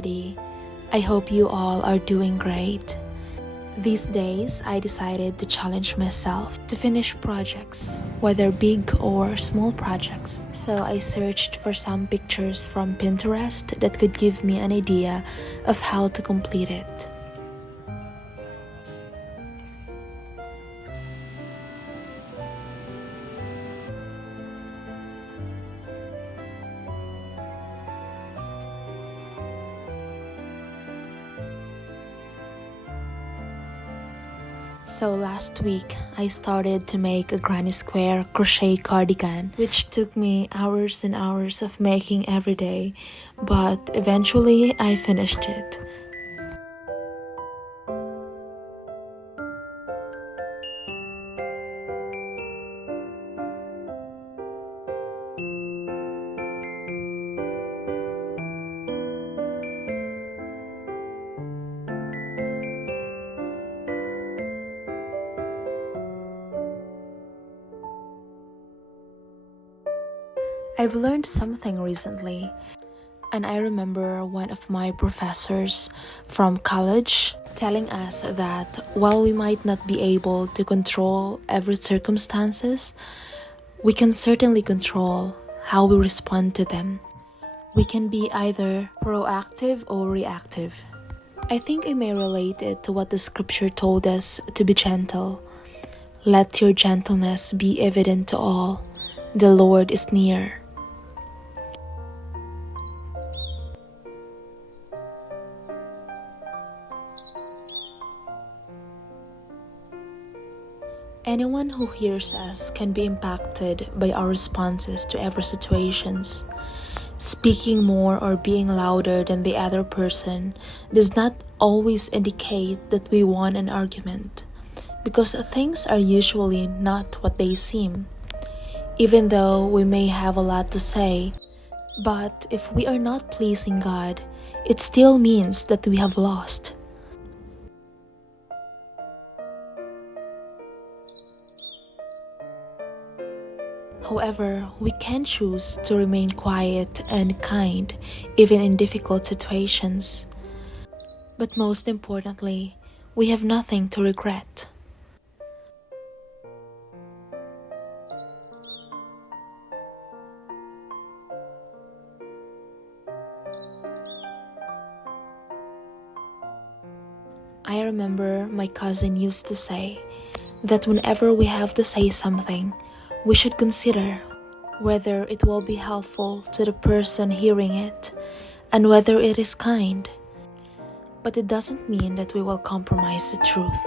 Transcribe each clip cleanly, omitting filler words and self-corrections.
everybody. I hope you all are doing great. These days, I decided to challenge myself to finish projects, whether big or small projects. So I searched for some pictures from Pinterest that could give me an idea of how to complete it. So last week, I started to make a granny square crochet cardigan, which took me hours and hours of making every day, but eventually I finished it. I've learned something recently, and I remember one of my professors from college telling us that while we might not be able to control every circumstances, we can certainly control how we respond to them. We can be either proactive or reactive. I think I may relate it to what the scripture told us to be gentle. Let your gentleness be evident to all. The Lord is near. Anyone who hears us can be impacted by our responses to every situations. Speaking more or being louder than the other person does not always indicate that we won an argument, because things are usually not what they seem. Even though we may have a lot to say, but if we are not pleasing God, it still means that we have lost. However, we can choose to remain quiet and kind even in difficult situations. But most importantly, we have nothing to regret. I remember my cousin used to say that whenever we have to say something, we should consider whether it will be helpful to the person hearing it and whether it is kind. But it doesn't mean that we will compromise the truth.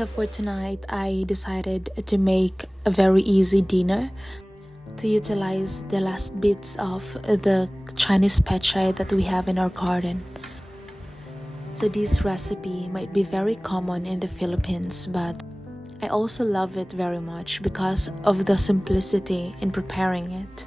So for tonight, I decided to make a very easy dinner to utilize the last bits of the Chinese pechay that we have in our garden. So this recipe might be very common in the Philippines, but I also love it very much because of the simplicity in preparing it.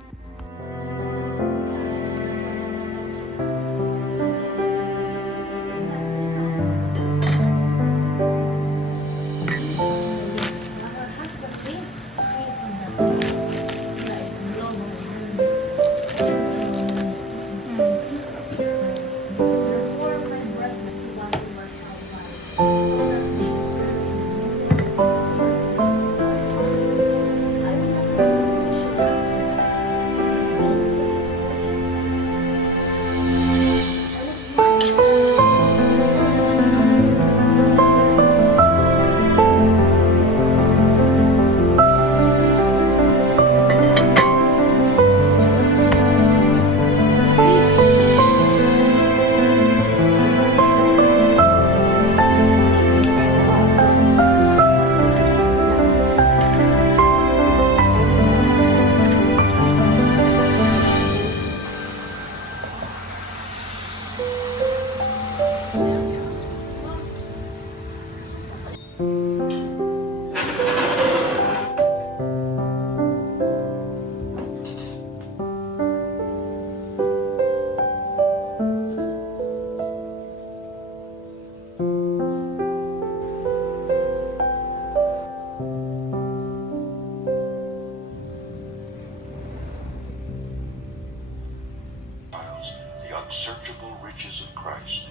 unsearchable riches of Christ,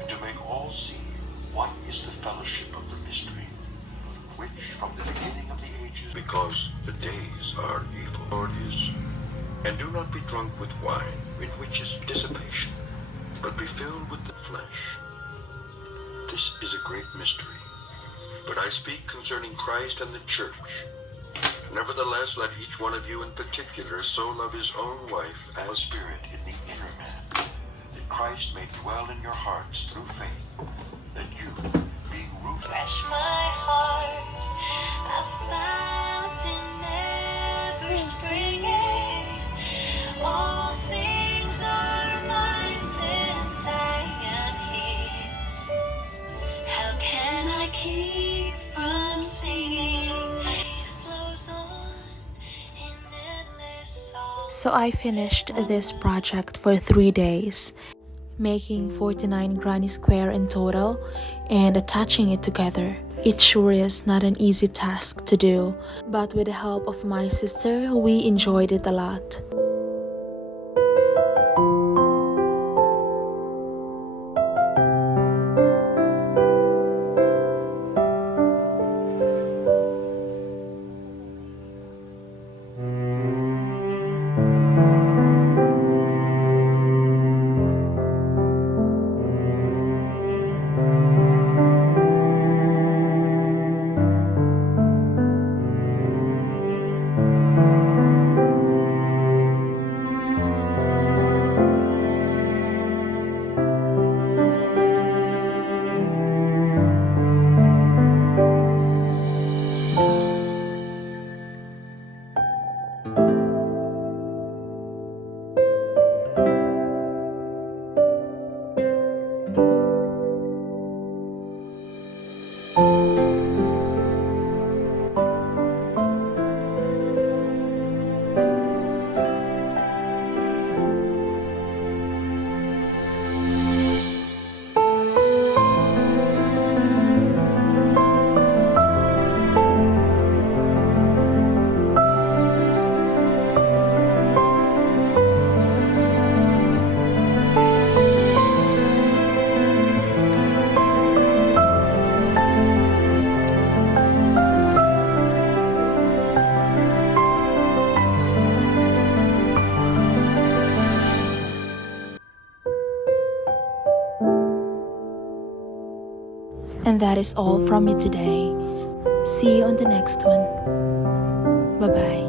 and to make all see what is the fellowship of the mystery, which from the beginning of the ages, because the days are evil, Lord is, and do not be drunk with wine, in which is dissipation, but be filled with the flesh. This is a great mystery, but I speak concerning Christ and the church. Nevertheless, let each one of you in particular so love his own wife as spirit in the inner man, that Christ may dwell in your hearts through faith, that you, being rooted, Fresh my heart, a fountain never springing. All things are mine since I am His. How can I keep from singing? It flows on in endless song. So I finished this project for 3 days, making 49 granny square in total and attaching it together. It sure is not an easy task to do, but with the help of my sister, we enjoyed it a lot. And that is all from me today. See you on the next one. Bye-bye.